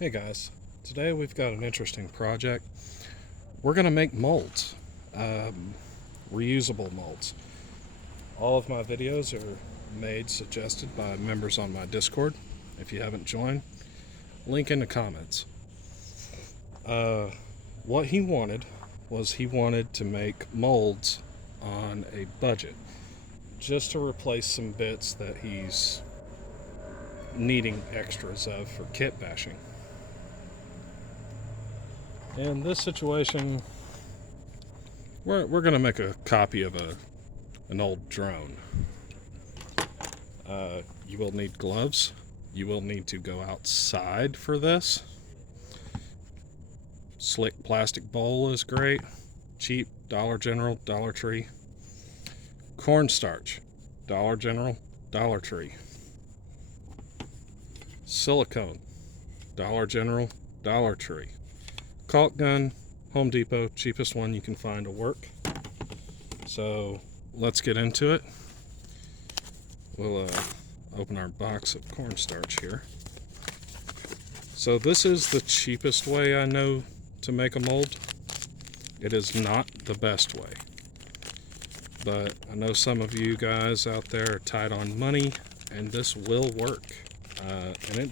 Hey guys, today we've got an interesting project. We're going to make molds, reusable molds. All of my videos are suggested by members on my Discord. If you haven't joined, link in the comments. What he wanted was he wanted to make molds on a budget, just to replace some bits that he's needing extras of for kit bashing. In this situation, we're going to make a copy of an old drone. You will need gloves. You will need to go outside for this. Slick plastic bowl is great. Cheap, Dollar General, Dollar Tree. Cornstarch, Dollar General, Dollar Tree. Silicone, Dollar General, Dollar Tree. Caulk gun, Home Depot, cheapest one you can find to work. So let's get into it. We'll open our box of cornstarch here. So this is the cheapest way I know to make a mold. It is not the best way, but I know some of you guys out there are tight on money, and this will work, and it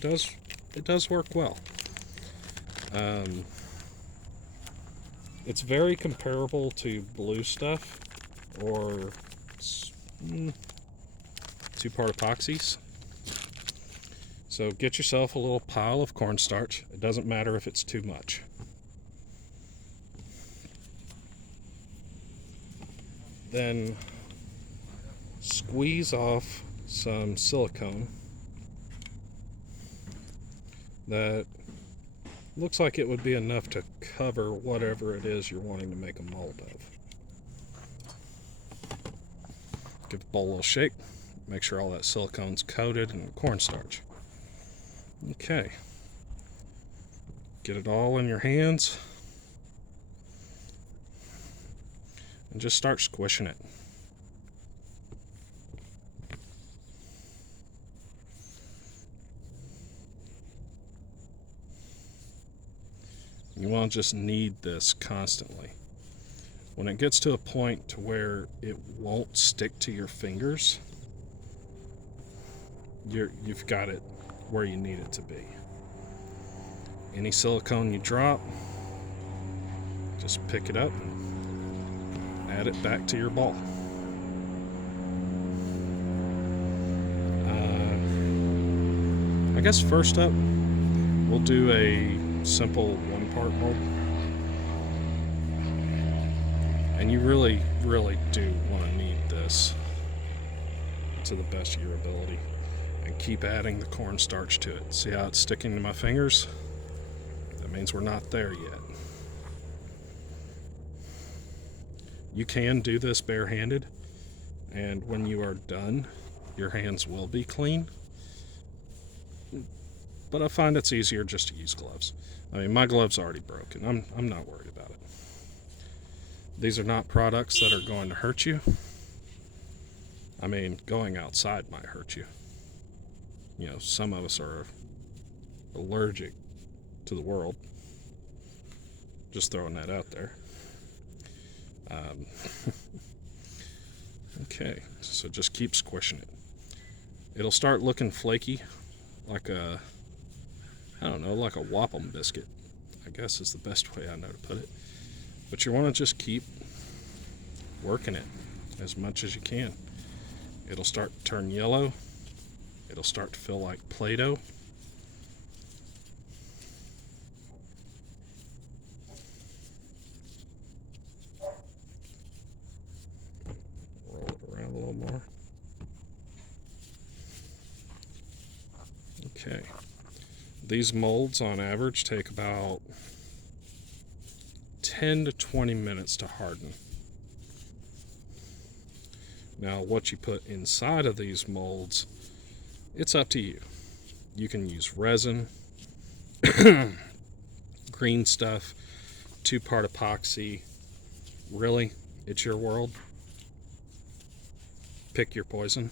does work well. It's very comparable to blue stuff or two-part epoxies. So get yourself a little pile of cornstarch. It doesn't matter if it's too much. Then squeeze off some silicone that looks like it would be enough to cover whatever it is you're wanting to make a mold of. Give the bowl a little shake. Make sure all that silicone's coated in cornstarch. Okay. Get it all in your hands. And just start squishing it. You want to just knead this constantly. When it gets to a point to where it won't stick to your fingers, you've got it where you need it to be. Any silicone you drop, just pick it up and add it back to your ball. I guess first up, we'll do a simple one-part mold. And you really, really do want to knead this to the best of your ability. And keep adding the cornstarch to it. See how it's sticking to my fingers? That means we're not there yet. You can do this barehanded, and when you are done, your hands will be clean. But I find it's easier just to use gloves. I mean, my gloves are already broken. I'm not worried about it. These are not products that are going to hurt you. I mean, going outside might hurt you. You know, some of us are allergic to the world. Just throwing that out there. Okay, so just keep squishing it. It'll start looking flaky, like a, I don't know, like a waffle biscuit, I guess is the best way I know to put it. But you want to just keep working it as much as you can. It'll start to turn yellow. It'll start to feel like Play-Doh. Roll it around a little more. Okay. These molds on average take about 10 to 20 minutes to harden. Now, what you put inside of these molds, it's up to you. You can use resin, green stuff, two-part epoxy. Really, it's your world. Pick your poison.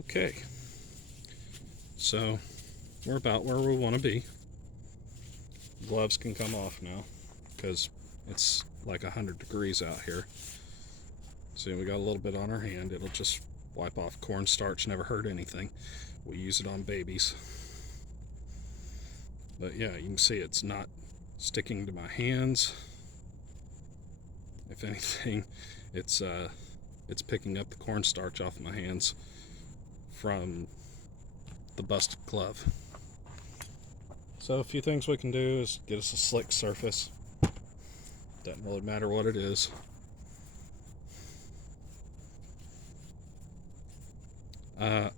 Okay. So we're about where we want to be. Gloves can come off now because it's like 100 degrees out here. See, we got a little bit on our hand. It'll just wipe off. Cornstarch never hurt anything. We use it on babies. But yeah, you can see it's not sticking to my hands. If anything, it's picking up the cornstarch off my hands from the busted glove. So a few things we can do is get us a slick surface. Doesn't really matter what it is.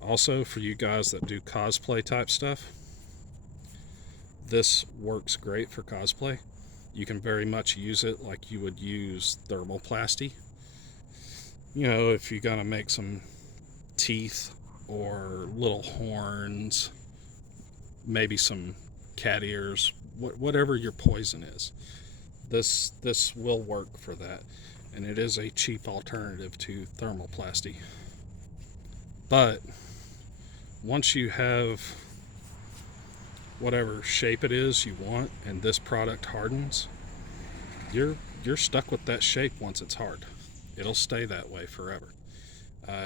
Also, for you guys that do cosplay type stuff, this works great for cosplay. You can very much use it like you would use thermoplasty. You know, if you're gonna make some teeth or little horns, maybe some cat ears, whatever your poison is, this will work for that, and it is a cheap alternative to thermoplasty. But once you have whatever shape it is you want and this product hardens, you're stuck with that shape once it's hard. It'll stay that way forever.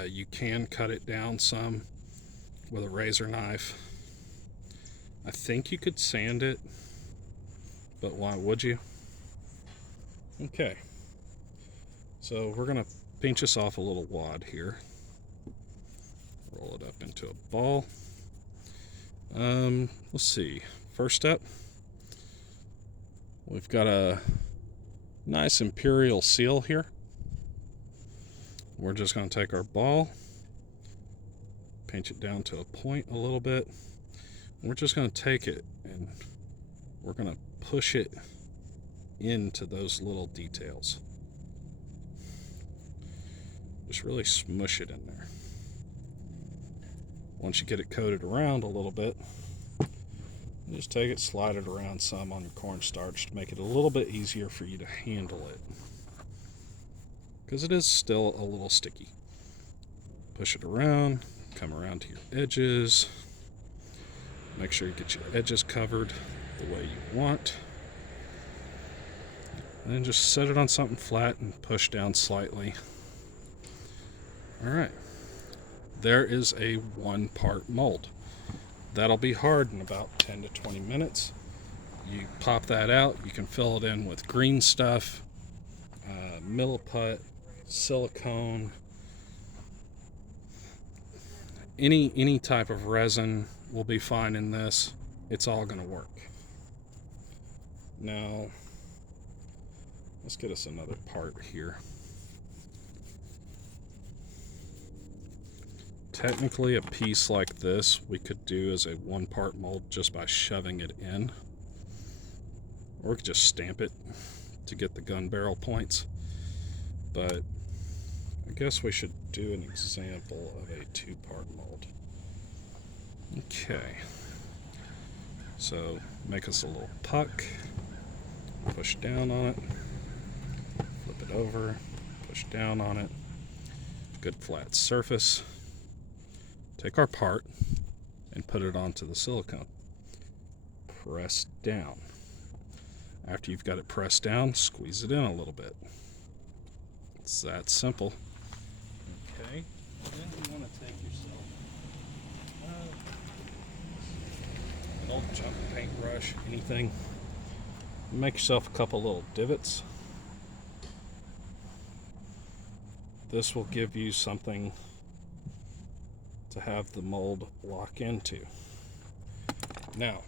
You can cut it down some with a razor knife. I think you could sand it, but why would you? Okay, so we're gonna pinch this off a little wad here. Roll it up into a ball. Let's see. First step, we've got a nice imperial seal here. We're just going to take our ball, pinch it down to a point a little bit. We're just going to take it and we're going to push it into those little details. Just really smush it in there. Once you get it coated around a little bit, you just take it, slide it around some on your cornstarch to make it a little bit easier for you to handle it, because it is still a little sticky. Push it around, come around to your edges, make sure you get your edges covered the way you want, and then just set it on something flat and push down slightly. Alright. There is a 1-part mold. That'll be hard in about 10 to 20 minutes. You pop that out, you can fill it in with green stuff, milliput, silicone, any type of resin will be fine in this. It's all gonna work. Now, let's get us another part here. Technically, a piece like this we could do as a 1-part mold just by shoving it in, or we could just stamp it to get the gun barrel points, but I guess we should do an example of a 2-part mold. Okay, so make us a little puck, push down on it, flip it over, push down on it, good flat surface. Take our part and put it onto the silicone. Press down. After you've got it pressed down, squeeze it in a little bit. It's that simple. Okay, then you want to take yourself an old chunk of paintbrush, anything. Make yourself a couple little divots. This will give you something to have the mold lock into. Now,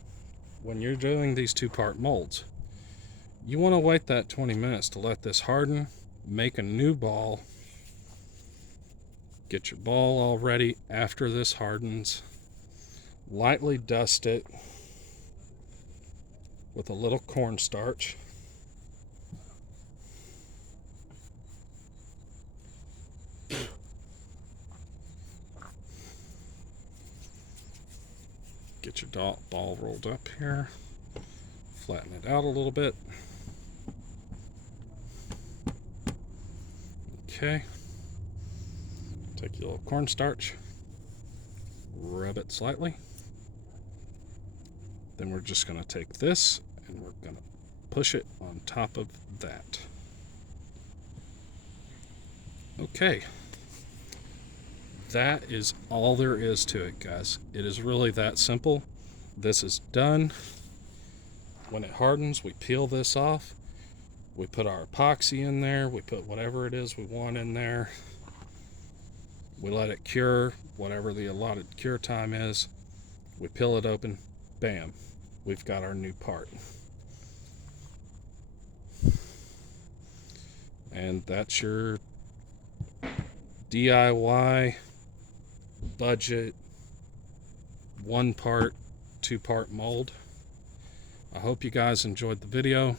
when you're doing these 2-part molds, you want to wait that 20 minutes to let this harden, make a new ball, get your ball all ready after this hardens, lightly dust it with a little cornstarch. Get your ball rolled up here, flatten it out a little bit. Okay, take your little cornstarch, rub it slightly, Then we're just going to take this and we're going to push it on top of that. Okay. That is all there is to it, guys. It is really that simple. This is done. When it hardens, we peel this off. We put our epoxy in there. We put whatever it is we want in there. We let it cure, whatever the allotted cure time is. We peel it open. Bam. We've got our new part. And that's your DIY budget 1-part, 2-part mold. I hope you guys enjoyed the video.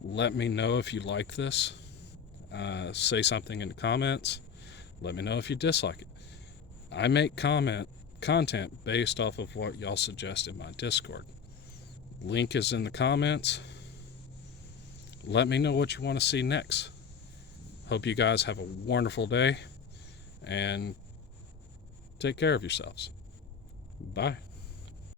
Let me know if you like this. Say something in the comments. Let me know if you dislike it. I make content based off of what y'all suggest in my Discord. Link is in the comments. Let me know what you want to see next. Hope you guys have a wonderful day and take care of yourselves. Bye.